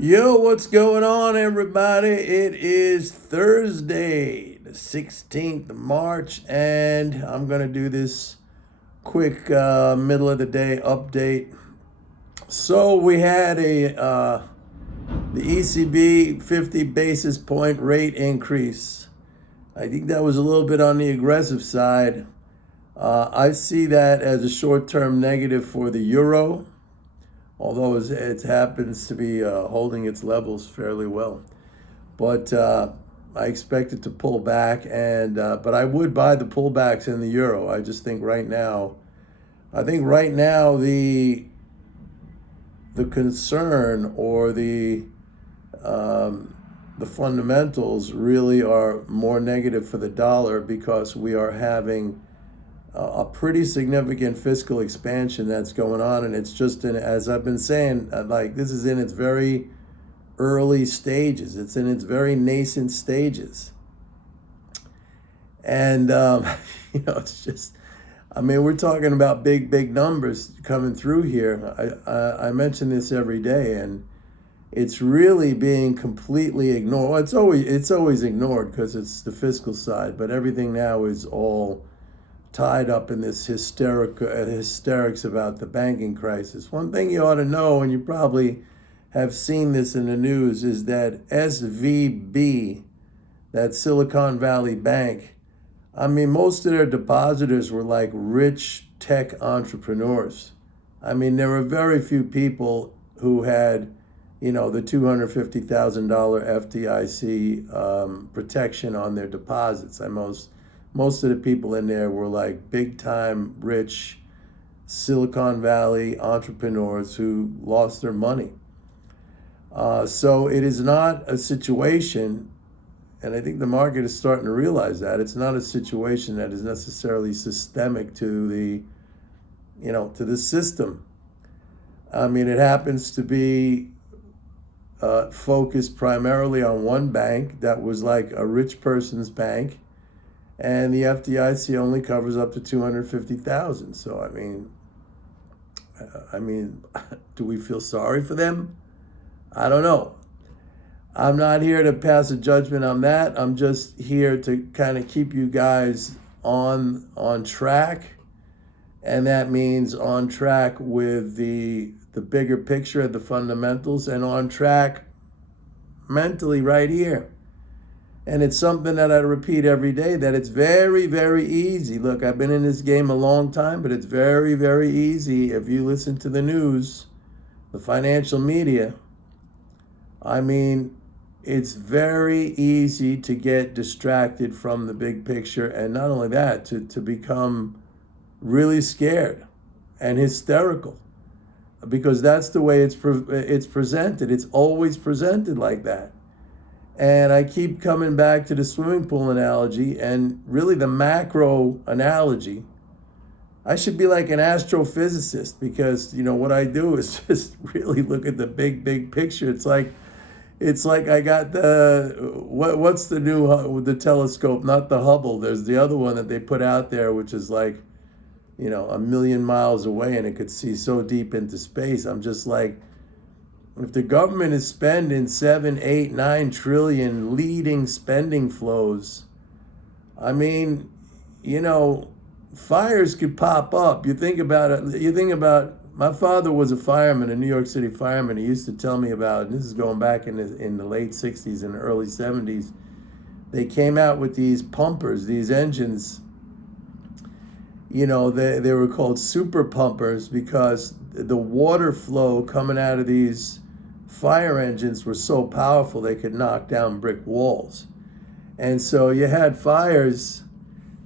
Yo, what's going on, everybody? It is Thursday, the 16th of March, and I'm going to do this quick middle of the day update. So, we had the ECB 50 basis point rate increase. I think that was a little bit on the aggressive side. I see that as a short term negative for the euro, although it happens to be holding its levels fairly well. But I expect it to pull back, and but I would buy the pullbacks in the euro. I just think right now, the concern or the fundamentals really are more negative for the dollar because we are having a pretty significant fiscal expansion that's going on, and it's just as I've been saying, like this is in its very early stages. It's in its very nascent stages, and it's just. I mean, we're talking about big numbers coming through here. I mention this every day, and it's really being completely ignored. Well, it's always ignored because it's the fiscal side, but everything now is all tied up in this hysterics about the banking crisis. One thing you ought to know, and you probably have seen this in the news, is that SVB, that Silicon Valley Bank, I mean, most of their depositors were like rich tech entrepreneurs. I mean, there were very few people who had, the $250,000 FDIC protection on their deposits. Most of the people in there were like big time rich Silicon Valley entrepreneurs who lost their money. So it is not a situation, and I think the market is starting to realize that it's not a situation that is necessarily systemic to the system. I mean, it happens to be focused primarily on one bank that was like a rich person's bank, and the FDIC only covers up to 250,000. So I mean, do we feel sorry for them? I don't know. I'm not here to pass a judgment on that. I'm just here to kind of keep you guys on track, and that means on track with the bigger picture of the fundamentals and on track mentally right here. And it's something that I repeat every day, that it's very, very easy. Look, I've been in this game a long time, but it's very, very easy if you listen to the news, the financial media. I mean, it's very easy to get distracted from the big picture, and not only that, to become really scared and hysterical, because that's the way it's presented. It's always presented like that. And I keep coming back to the swimming pool analogy and really the macro analogy. I should be like an astrophysicist because, what I do is just really look at the big picture. It's like I got what's the telescope, not the Hubble. There's the other one that they put out there, which is like, a million miles away, and it could see so deep into space. I'm just like, if the government is spending 7, 8, 9 trillion leading spending flows, I mean, fires could pop up. You think about it. You think about, my father was a fireman, a New York City fireman. He used to tell me about, and this is going back in the late 60s and early 70s, they came out with these pumpers, these engines. They were called super pumpers because the water flow coming out of these fire engines were so powerful they could knock down brick walls. And so you had fires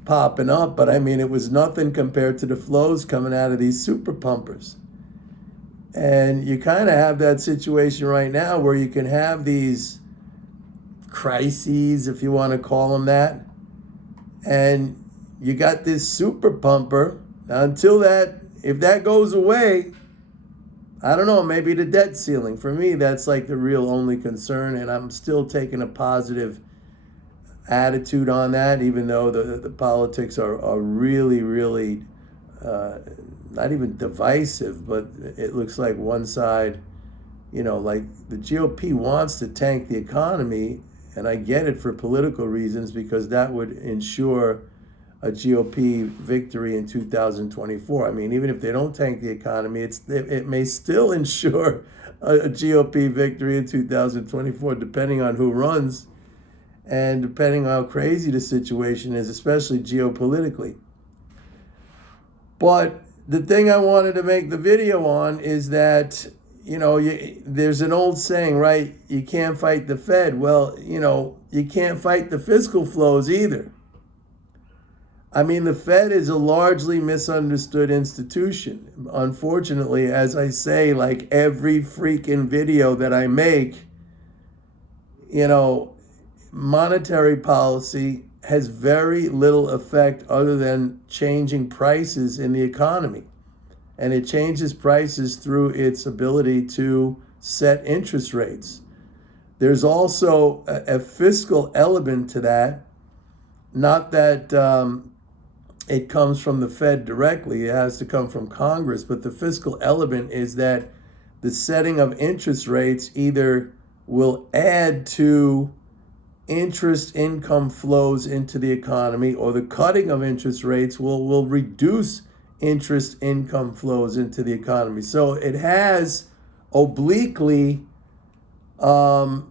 popping up, but I mean, it was nothing compared to the flows coming out of these super pumpers. And you kind of have that situation right now where you can have these crises, if you want to call them that, and you got this super pumper. Now, if that goes away, I don't know, maybe the debt ceiling. For me, that's like the real only concern, and I'm still taking a positive attitude on that, even though the politics are really, really not even divisive, but it looks like one side like the GOP wants to tank the economy, and I get it for political reasons because that would ensure a GOP victory in 2024. I mean, even if they don't tank the economy, it may still ensure a GOP victory in 2024, depending on who runs and depending on how crazy the situation is, especially geopolitically. But the thing I wanted to make the video on is that, there's an old saying, right? You can't fight the Fed. Well, you can't fight the fiscal flows either. I mean, the Fed is a largely misunderstood institution. Unfortunately, as I say, like every freaking video that I make, monetary policy has very little effect other than changing prices in the economy. And it changes prices through its ability to set interest rates. There's also a fiscal element to that. Not that it comes from the Fed directly, it has to come from Congress, but the fiscal element is that the setting of interest rates either will add to interest income flows into the economy, or the cutting of interest rates will reduce interest income flows into the economy. So it has obliquely a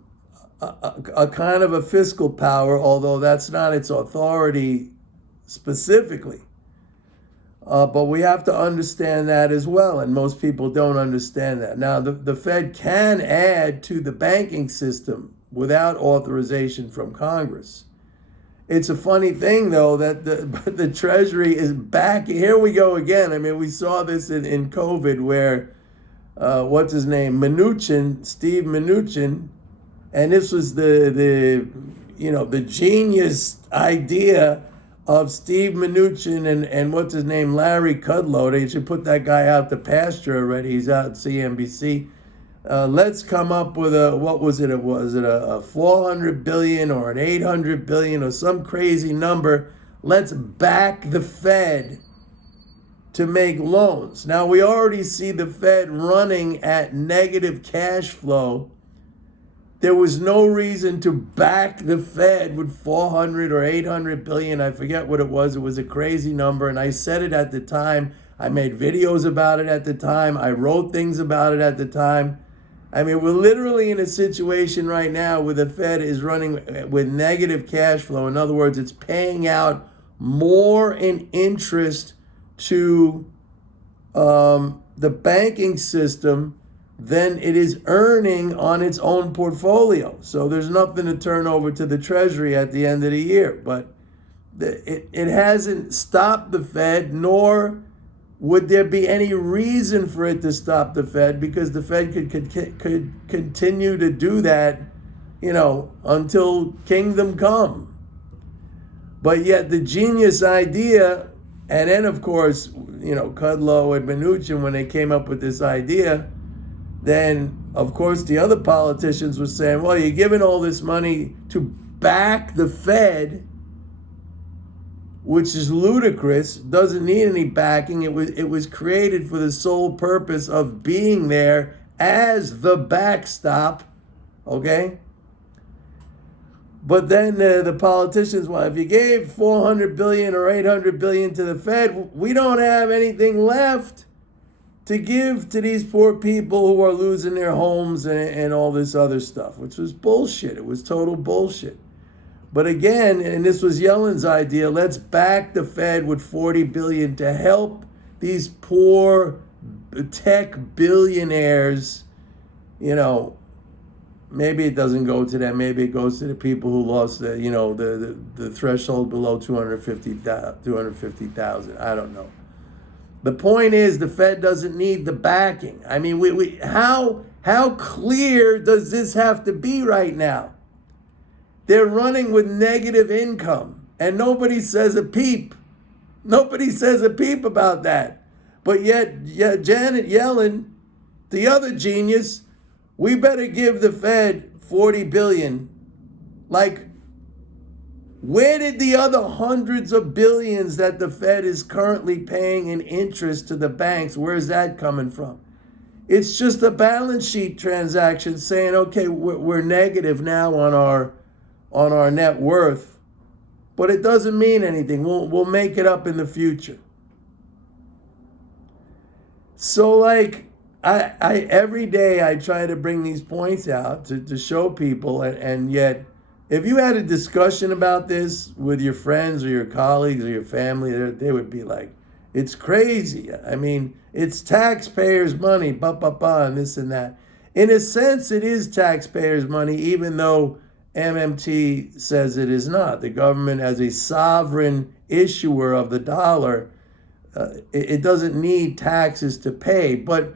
kind of a fiscal power, although that's not its authority specifically. But we have to understand that as well, and most people don't understand that. Now, the Fed can add to the banking system without authorization from Congress. It's a funny thing, though, that the Treasury is back. Here we go again. I mean, we saw this in COVID where, what's his name? Steve Mnuchin, and this was the genius idea of Steve Mnuchin and what's his name, Larry Kudlow. They should put that guy out to pasture already. He's out at CNBC. Let's come up with was it a 400 billion or an 800 billion or some crazy number? Let's back the Fed to make loans. Now, we already see the Fed running at negative cash flow. There was no reason to back the Fed with 400 or 800 billion. I forget what it was. It was a crazy number. And I said it at the time. I made videos about it at the time. I wrote things about it at the time. I mean, we're literally in a situation right now where the Fed is running with negative cash flow. In other words, it's paying out more in interest to the banking system than it is earning on its own portfolio. So there's nothing to turn over to the Treasury at the end of the year. But it hasn't stopped the Fed, nor would there be any reason for it to stop the Fed, because the Fed could continue to do that, until kingdom come. But yet the genius idea, and then of course, Kudlow and Mnuchin, when they came up with this idea, then of course the other politicians were saying, well, you're giving all this money to back the Fed, which is ludicrous, doesn't need any backing. It was created for the sole purpose of being there as the backstop, okay? But then the politicians, well, if you gave 400 billion or 800 billion to the Fed, we don't have anything left to give to these poor people who are losing their homes and all this other stuff, which was bullshit. It was total bullshit. But again, and this was Yellen's idea, let's back the Fed with 40 billion to help these poor tech billionaires. Maybe it doesn't go to them. Maybe it goes to the people who lost the threshold below 250,000. I don't know. The point is, the Fed doesn't need the backing. I mean, how clear does this have to be right now? They're running with negative income, and nobody says a peep. Nobody says a peep about that. But yet Janet Yellen, the other genius, we better give the Fed 40 billion. Like, where did the other hundreds of billions that the Fed is currently paying in interest to the banks, where's that coming from? It's just a balance sheet transaction saying, okay, we're negative now on our net worth, but it doesn't mean anything. We'll make it up in the future. So like I every day I try to bring these points out to show people, and yet if you had a discussion about this with your friends or your colleagues or your family, they would be like, it's crazy. I mean, it's taxpayers' money, and this and that. In a sense, it is taxpayers' money, even though MMT says it is not. The government, as a sovereign issuer of the dollar, it doesn't need taxes to pay. But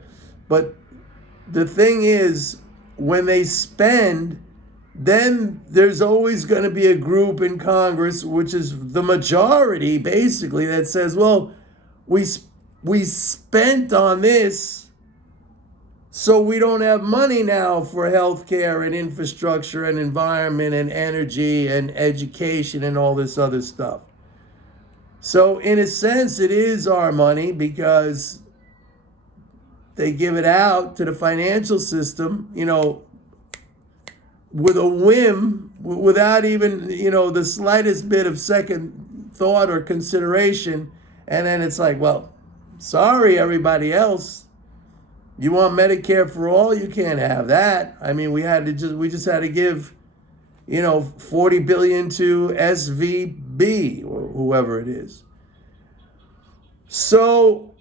the thing is, when they spend, then there's always going to be a group in Congress, which is the majority, basically, that says, well, we spent on this, so we don't have money now for healthcare and infrastructure and environment and energy and education and all this other stuff. So in a sense, it is our money because they give it out to the financial system, with a whim, without even, the slightest bit of second thought or consideration. And then it's like, well, sorry, everybody else. You want Medicare for all? You can't have that. I mean, we just had to give, 40 billion to SVB or whoever it is. So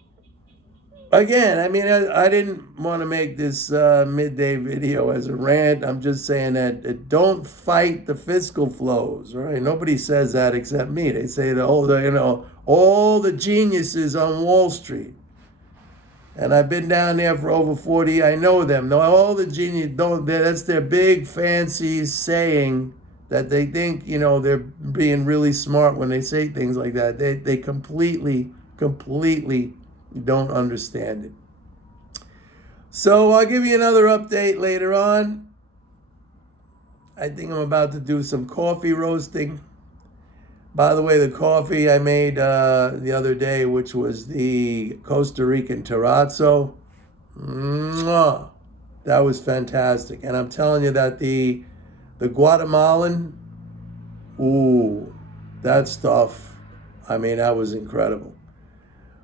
again, I mean, I didn't want to make this midday video as a rant. I'm just saying that don't fight the fiscal flows, right? Nobody says that except me. They say that all the geniuses on Wall Street. And I've been down there for over 40. I know them. No, all the genius that's their big fancy saying that they think, they're being really smart when they say things like that. They completely don't understand it. So I'll give you another update later on. I think I'm about to do some coffee roasting. By the way, the coffee I made the other day, which was the Costa Rican terrazzo, that was fantastic. And I'm telling you that the Guatemalan, that stuff, I mean, that was incredible.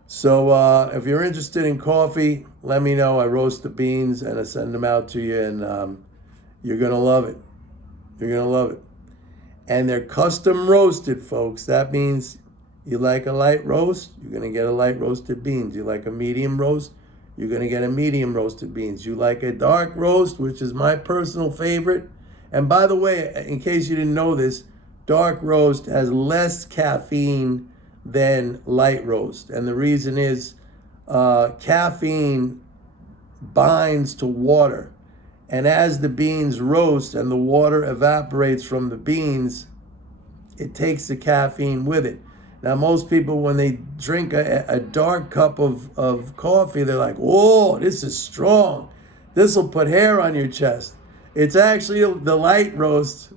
So if you're interested in coffee, let me know. I roast the beans and I send them out to you, and you're going to love it. You're going to love it. And they're custom roasted, folks. That means you like a light roast, you're going to get a light roasted beans. You like a medium roast, you're going to get a medium roasted beans. You like a dark roast, which is my personal favorite. And by the way, in case you didn't know this, dark roast has less caffeine than light roast. And the reason is caffeine binds to water. And as the beans roast and the water evaporates from the beans, it takes the caffeine with it. Now, most people, when they drink a dark cup of coffee, they're like, oh, this is strong. This will put hair on your chest. It's actually the light roast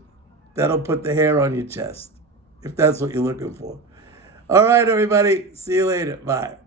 that'll put the hair on your chest, if that's what you're looking for. All right, everybody. See you later. Bye.